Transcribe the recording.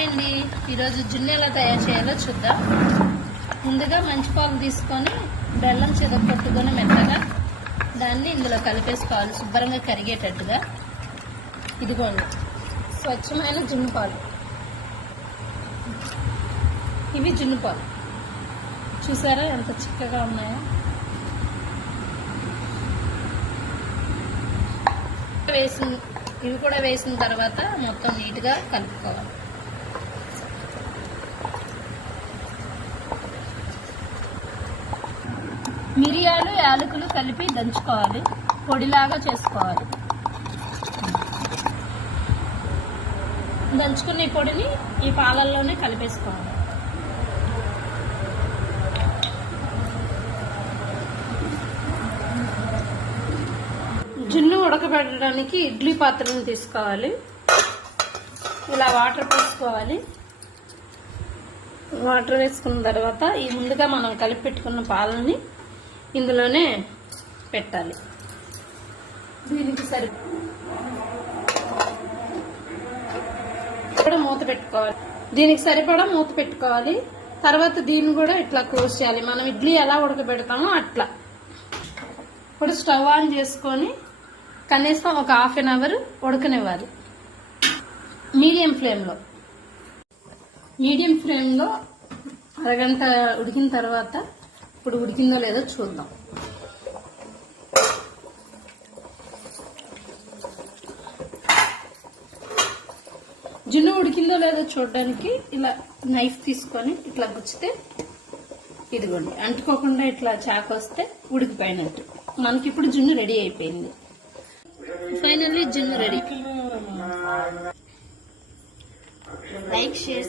Hi అండి, ఈరోజు జున్ను ఎలా తయారు చేయాలో చూద్దాం. ముందుగా మంచి పాలు తీసుకొని బెల్లం చెదగొట్టుకొని మెత్తగా దాన్ని ఇందులో కలిపేసుకోవాలి, శుభ్రంగా కరిగేటట్టుగా. ఇదిగోండి స్వచ్ఛమైన జున్ను పాలు, ఇవి జున్ను పాలు. చూసారా ఎంత చిక్కగా ఉన్నాయో. ఇవి కూడా వేసిన తర్వాత మొత్తం నీట్గా కలుపుకోవాలి. మిరియాలు యాలకులు కలిపి దంచుకోవాలి, పొడిలాగా చేసుకోవాలి. దంచుకునే పొడిని ఈ పాలల్లోనే కలిపేసుకోవాలి. జున్ను ఉడకబెట్టడానికి ఇడ్లీ పాత్రను తీసుకోవాలి. ఇలా వాటర్ పోసుకోవాలి. వాటర్ వేసుకున్న తర్వాత ఈ ముందుగా మనం కలిపి పెట్టుకున్న పాలని ఇందులోనే పెట్టాలి. దీనికి సరిపడా మూత పెట్టుకోవాలి. దీనికి సరిపడా మూత పెట్టుకోవాలి. తర్వాత దీన్ని కూడా ఇట్లా క్లోజ్ చేయాలి. మనం ఇడ్లీ ఎలా ఉడకబెడతామో అట్లా. ఇప్పుడు స్టవ్ ఆన్ చేసుకొని కనీసం ఒక హాఫ్ అన్ అవర్ ఉడకనివ్వాలి మీడియం ఫ్లేమ్లో. అరగంట ఉడికిన తర్వాత ఇప్పుడు ఉడికిందో లేదో చూద్దాం. జున్ను ఉడికిందో లేదో చూడడానికి ఇలా నైఫ్ తీసుకొని ఇట్లా గుచ్చితే ఇదిగోండి అంటుకోకుండా ఇట్లా చాకొస్తే ఉడికిపోయినట్టు. మనకి ఇప్పుడు జున్ను రెడీ అయిపోయింది. ఫైనల్లీ జున్ను రెడీ. Like, share.